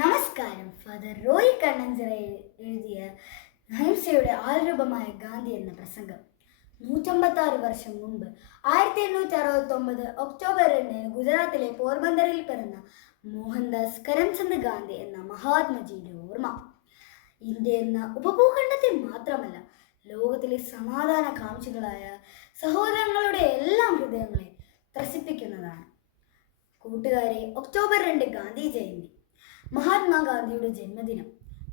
നമസ്കാരം. ഫാദർ റോയി കണ്ണഞ്ചിറ എഴുതിയ അഹിംസയുടെ ആൾരൂപമായ ഗാന്ധി എന്ന പ്രസംഗം. നൂറ്റമ്പത്താറ് വർഷം മുമ്പ് ആയിരത്തി എണ്ണൂറ്റി അറുപത്തി ഒമ്പത് ഒക്ടോബർ രണ്ടിന് ഗുജറാത്തിലെ പോർബന്ദറിൽ പിറന്ന മോഹൻദാസ് കരംചന്ദ് ഗാന്ധി എന്ന മഹാത്മജിയുടെ ഓർമ്മ. ഇന്ത്യ എന്ന ഉപഭൂഖണ്ഡത്തിൽ മാത്രമല്ല ലോകത്തിലെ സമാധാന കാംക്ഷികളായ സഹോദരങ്ങളുടെ എല്ലാം ഹൃദയങ്ങളെ ത്രസിപ്പിക്കുന്നതാണ്. കൂട്ടുകാരെ ഒക്ടോബർ രണ്ട് ഗാന്ധി ജയന്തി. മഹാത്മാഗാന്ധിയുടെ ജന്മദിനം.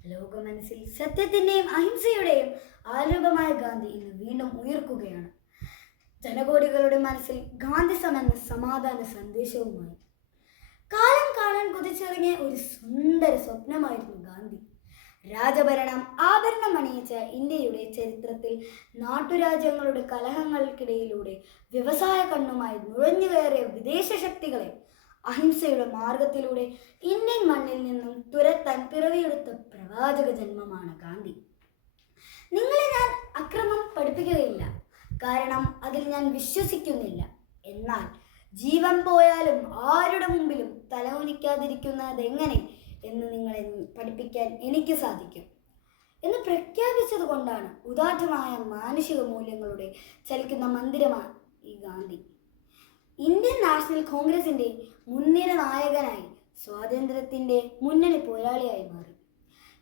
ലോകമനസ്സിൽ സത്യത്തിന്റെയും അഹിംസയുടെയും ആരൂപമായ ഗാന്ധി ഇന്ന് വീണ്ടും ഉയർക്കുകയാണ്. ജനകോടികളുടെ മനസ്സിൽ ഗാന്ധിസം എന്ന സമാധാന സന്ദേശവുമായി. കാലം കാണാൻ കുതിച്ചിറങ്ങിയ ഒരു സുന്ദര സ്വപ്നമായിരുന്നു ഗാന്ധി. രാജഭരണം ആഭരണം അണിയിച്ച ഇന്ത്യയുടെ ചരിത്രത്തിൽ നാട്ടുരാജ്യങ്ങളുടെ കലഹങ്ങൾക്കിടയിലൂടെ വ്യവസായ കണ്ണുമായി നുഴഞ്ഞുകയറിയ വിദേശ ശക്തികളെ അഹിംസയുടെ മാർഗത്തിലൂടെ ഇന്ത്യൻ മണ്ണിൽ നിന്നും തുരത്താൻ പിറവിയെടുത്ത പ്രവാചക ജന്മമാണ് ഗാന്ധി. നിങ്ങളെ ഞാൻ അക്രമം പഠിപ്പിക്കുകയില്ല. കാരണം അതിൽ ഞാൻ വിശ്വസിക്കുന്നില്ല. എന്നാൽ ജീവൻ പോയാലും ആരുടെ മുമ്പിലും തലകുനിക്കാതിരിക്കുന്നത് എങ്ങനെ എന്ന് നിങ്ങളെ പഠിപ്പിക്കാൻ എനിക്ക് സാധിക്കും. എന്ന് പ്രഖ്യാപിച്ചത് കൊണ്ടാണ് ഉദാത്തമായ മാനുഷിക മൂല്യങ്ങളുടെ ചലിക്കുന്ന മന്ദിരമാണ് ഈ ഗാന്ധി. ഇന്ത്യൻ നാഷണൽ കോൺഗ്രസിന്റെ മുൻനിര നായകനായി സ്വാതന്ത്ര്യത്തിന്റെ മുന്നണി പോരാളിയായി മാറി.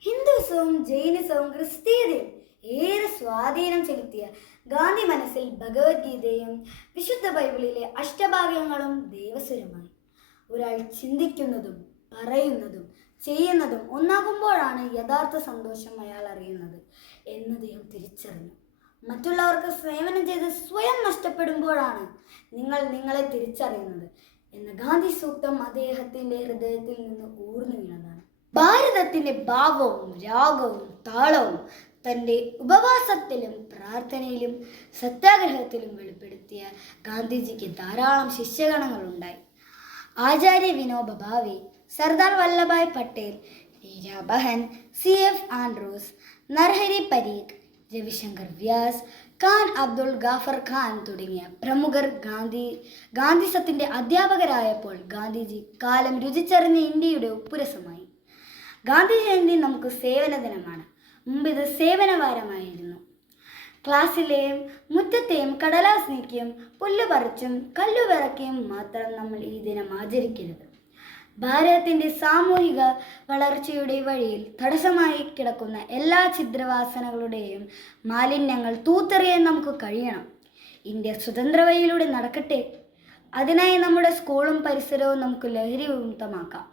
ഹിന്ദുസവും ജൈനിസവും ക്രിസ്തീയതയും ഏറെ സ്വാധീനം ചെലുത്തിയ ഗാന്ധി മനസ്സിൽ ഭഗവത്ഗീതയും വിശുദ്ധ ബൈബിളിലെ അഷ്ടഭാഗ്യങ്ങളും ദേവസ്വരമായി ഒരാൾ ചിന്തിക്കുന്നതും പറയുന്നതും ചെയ്യുന്നതും ഒന്നാകുമ്പോഴാണ് യഥാർത്ഥ സന്തോഷം അയാൾ അറിയുന്നത് എന്നദ്ദേഹം തിരിച്ചറിഞ്ഞു. മറ്റുള്ളവർക്ക് സേവനം ചെയ്ത് സ്വയം നഷ്ടപ്പെടുമ്പോഴാണ് നിങ്ങൾ നിങ്ങളെ തിരിച്ചറിയുന്നത്. എന്ന ഗാന്ധി സൂക്തം അദ്ദേഹത്തിന്റെ ഹൃദയത്തിൽ നിന്ന് ഊർന്നു വീണതാണ് ഭാരതത്തിന്റെ ഭാവവും രാഗവും താളവും തന്റെ ഉപവാസത്തിലും പ്രാർത്ഥനയിലും സത്യാഗ്രഹത്തിലും വെളിപ്പെടുത്തിയ ഗാന്ധിജിക്ക് ധാരാളം ശിഷ്യഗണങ്ങളുണ്ടായി. Acharya Vinoba Bhave Sardar Vallabhbhai Patel Mirabehn C F Andrews Narhari Parikh Ravishankar Vyas Khan Abdul Ghaffar Khan തുടങ്ങിയ പ്രമുഖർ ഗാന്ധി ഗാന്ധിസത്തിന്റെ അധ്യാപകരായപ്പോൾ ഗാന്ധിജി കാലം രുചിച്ചറിഞ്ഞ ഇന്ത്യയുടെ ഉപ്പുരസമായി. ഗാന്ധി ജയന്തി നമുക്ക് സേവന ദിനമാണ്. മുമ്പ് ഇത് സേവനവാരമായിരുന്നു. ക്ലാസ്സിലെയും മുറ്റത്തെയും കടലാസ് നീക്കിയും പുല്ല് പറിച്ചും കല്ലു വിറക്കിയും മാത്രം നമ്മൾ ഈ ദിനം ആചരിക്കരുത്. ഭാരതത്തിന്റെ സാമൂഹിക വളർച്ചയുടെ വഴിയിൽ തടസ്സമായി കിടക്കുന്ന എല്ലാ ഛിദ്രവാസനകളുടെയും മാലിന്യങ്ങൾ തൂത്തെറിയാൻ നമുക്ക് കഴിയണം. ഇന്ത്യ സ്വതന്ത്ര വഴിയിലൂടെ നടക്കട്ടെ. അതിനായി നമ്മുടെ സ്കൂളും പരിസരവും നമുക്ക് ലഹരി വിമുക്തമാക്കാം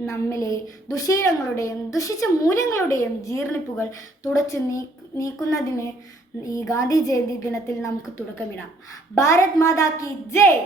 നമ്മിലെ ദുശീലങ്ങളുടെയും ദുഷിച്ച മൂല്യങ്ങളുടെയും ജീർണിപ്പുകൾ തുടച്ച് നീ നീക്കുന്നതിന് ഈ ഗാന്ധി ജയന്തി ദിനത്തിൽ നമുക്ക് തുടക്കമിടാം. ഭാരത് മാതാ കി ജയ്!